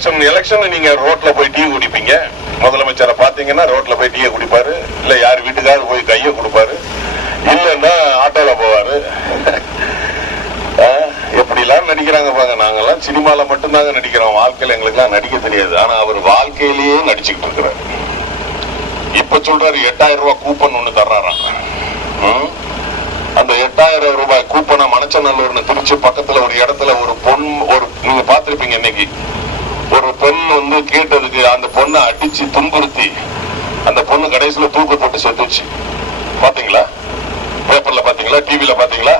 Election நீங்க ரோட்ல போய் டீ குடிப்பீங்க. முதலமைச்சரை பாத்தீங்கன்னா ரோட்ல போய் டீயை குடிப்பாரு, இல்ல யார் வீட்டுக்காவது போய் கையை கொடுப்பாரு, இல்லன்னா ஆட்டோல போவாரு. எப்படி எல்லாம் நடிக்கிறாங்க பாங்க. நாங்கெல்லாம் சினிமால மட்டும்தாங்க நடிக்கிறோம், வாழ்க்கையில எங்களுக்கு எல்லாம் நடிக்க தெரியாது. ஆனா அவர் வாழ்க்கையிலேயே நடிச்சுக்கிட்டு இருக்கிறாரு. இப்ப சொல்றாரு 8000 ரூபாய் கூப்பன் ஒண்ணு தர்றாராம். அந்த 8000 ரூபாய் கூப்பனை மணச்சநல்லூர்னு திருச்சி பக்கத்துல ஒரு இடத்துல ஒரு நீங்க பாத்திருப்பீங்க, இன்னைக்கு ஒரு பெண் வந்து கேட்டதுக்கு அந்த பொண்ணை அடிச்சு துன்புறுத்தி அந்த பொண்ணு கடைசியில தூக்கு போட்டு செத்துச்சு. பாத்தீங்களா? பேப்பர்ல பாத்தீங்களா? டிவில பாத்தீங்களா?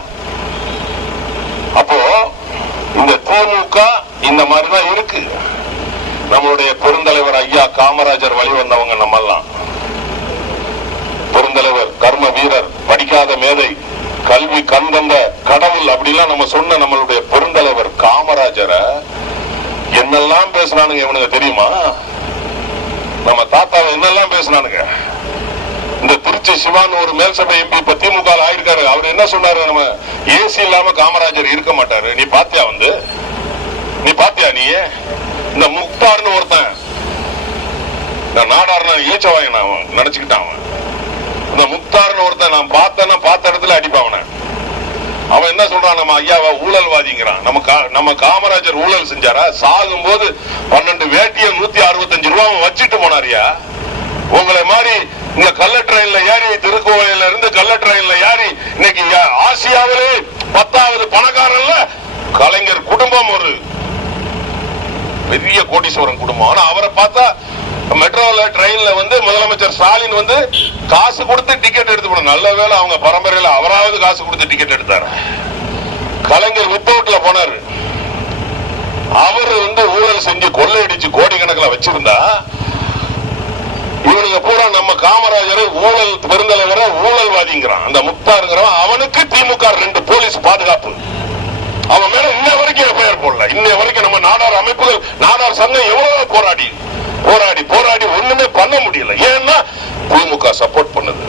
அப்போ இந்த திமுக இந்த மாதிரிதான் இருக்கு. நம்மளுடைய பெருந்தலைவர் ஐயா காமராஜர் வழி வந்தவங்க நம்ம எல்லாம். பெருந்தலைவர், கர்ம வீரர், படிக்காத மேதை, கல்வி கண்கண்ட கடவுள் அப்படிலாம் நம்ம சொன்ன நம்மளுடைய பெருந்தலைவர் காமராஜரை என்னெல்லாம் பேசினானுங்க இவனுங்க தெரியுமா? நம்ம தாத்தாவை என்னெல்லாம் பேசினானுங்க. இந்த திருச்சி சிவான் ஒரு மேல்சபை எம்பி இப்ப திமுக ஆயிருக்காரு. அவர் என்ன சொன்னாரு? நம்ம ஏசி இல்லாம காமராஜர் இருக்க மாட்டாரு. நீ பாத்தியா? நீ பாத்தியா? நீ இந்த முக்தார்னு ஒருத்தன் நாடார் ஏச்சவாயன் அவன் நினைச்சுக்கிட்டான். அவன் இந்த முக்தார்னு ஒருத்தன் நான் பார்த்த இடத்துல அடிப்பான். அவன் என்ன சொல்றான்? நம்ம ஐயாவா ஊழல்வாதிங்கிறான். நம்ம காமராஜர் ஊழல் செஞ்சாரா? சாகும் போது 12 வேட்டிய 165 ரூபாய் வச்சுட்டு போனாரியா? உங்களை மாதிரி இந்த கள்ள ட்ரெயின்ல ஏறி திருக்கோயில இருந்து கள்ள ட்ரெயின்ல ஏறி இன்னைக்கு ஆசியாவிலே 10வது பணக்காரன்ல கலைஞர் குடும்பம் ஒரு பெரிய கோடீஸ்வரன் குடும்பம். ஆனா அவரை பார்த்தா மெட்ரோல ட்ரெயின்ல வந்து முதலமைச்சர் ஸ்டாலின் வந்து காசு கொடுத்து டிக்கெட் எடுத்து போன. நல்ல வேலை அவங்க பரம்பரையில அவராவது காசு கொடுத்து டிக்கெட் எடுத்தாரு. கலைஞர் வித்தவுட்ல போனாரு. அவரு வந்து ஊழல் செஞ்சு கொள்ளையடிச்சு கோடிக்கணக்கில் வச்சிருந்தா இவனுங்க பூரா நம்ம காமராஜர் ஊழல் பெருந்தலைவரை ஊழல்வாதிங்கிறான். அந்த முக்தாருங்கிறவன் அவனுக்கு திமுக 2 போலீஸ் பாதுகாப்பு. அவன் மேல இன்ன வரைக்கும் எஃப்ஐஆர் போடல. இன்ன வரைக்கும் நம்ம நாடார் அமைப்புகள், நாடார் சங்கம் எவ்வளவு போராடி ஒண்ணுமே பண்ண முடியல. ஏன்னா திமுக சப்போர்ட் பண்ணுது.